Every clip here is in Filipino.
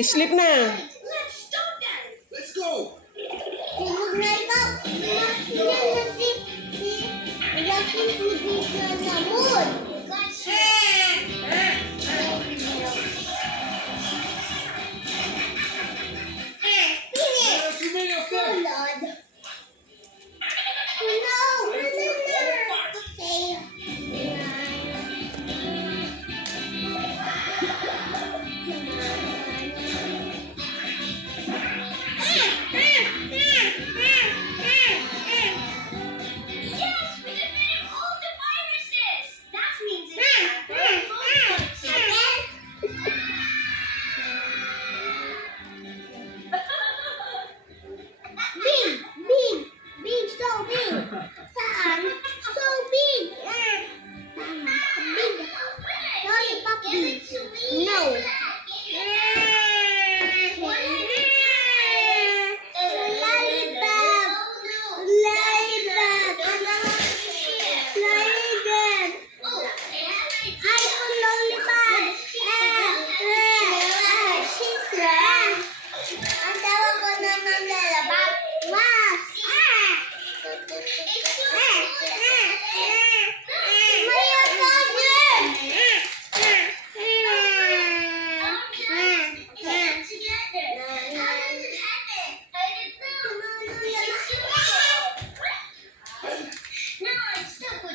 Sleep na. Let's go. Tulog na ikaw. Sa mood. Lord. No. Big, so big. Saan? So big. Tama. Big. Lollipop big. No.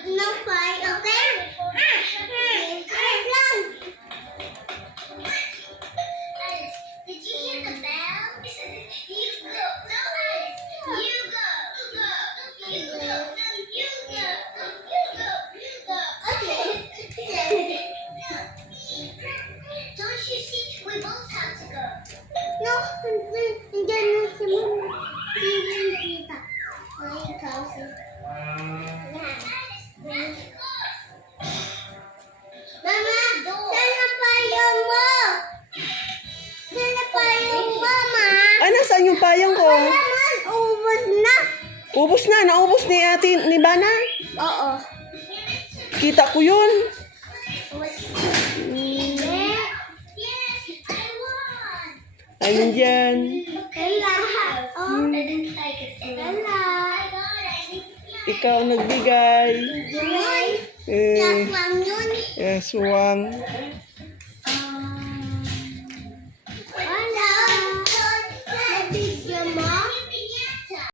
No fight, okay? Did you hear the bell? You go. No, Alice. You go. You go. Okay. Don't you see? We both have to go. No, hindi na si Mama. Hindi kita. Ay, ikaw si... Mama, saan pa yung mo? Saan pa yung mama? Ah, nasaan yung payong ko? Naman, ubos na. Ubus na. Naubos ni ate ni Bana. Oo. Kita ko yun. Yes, I won. Ayun dyan. Kaya, oh. Kaya. Ikaw nagbigay. Yun. Eh, Last one yun. swang.